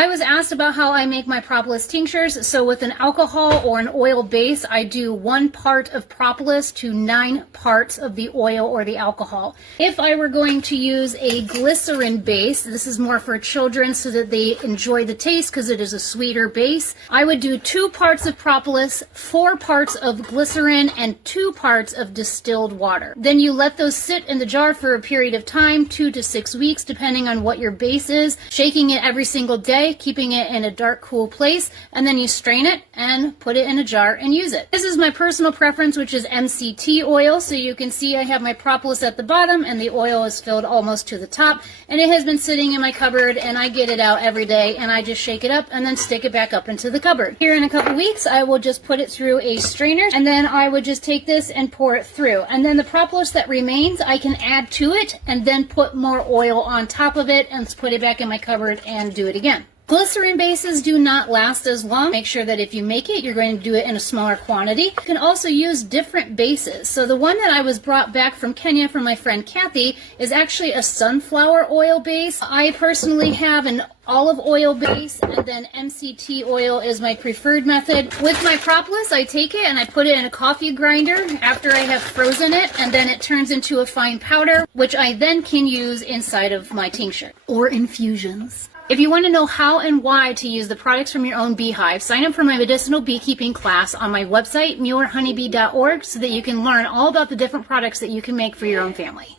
I was asked about how I make my propolis tinctures. So with an alcohol or an oil base, I do 1 part of propolis to 9 parts of the oil or the alcohol. If I were going to use a glycerin base, this is more for children so that they enjoy the taste because it is a sweeter base, I would do 2 parts of propolis, 4 parts of glycerin, and 2 parts of distilled water. Then you let those sit in the jar for a period of time, 2 to 6 weeks, depending on what your base is, shaking it every single day, keeping it in a dark, cool place, and then you strain it and put it in a jar and use it. This is my personal preference, which is MCT oil. So you can see I have my propolis at the bottom and the oil is filled almost to the top, and it has been sitting in my cupboard and I get it out every day and I just shake it up and then stick it back up into the cupboard. Here in a couple weeks, I will just put it through a strainer and then I would just take this and pour it through. And then the propolis that remains, I can add to it and then put more oil on top of it and put it back in my cupboard and do it again. Glycerin bases do not last as long. Make sure that if you make it, you're going to do it in a smaller quantity. You can also use different bases. So the one that I was brought back from Kenya from my friend Kathy is actually a sunflower oil base. I personally have an olive oil base, and then MCT oil is my preferred method. With my propolis, I take it and I put it in a coffee grinder after I have frozen it, and then it turns into a fine powder, which I then can use inside of my tincture or infusions. If you want to know how and why to use the products from your own beehive, sign up for my medicinal beekeeping class on my website, muirhoneybee.org, so that you can learn all about the different products that you can make for your own family.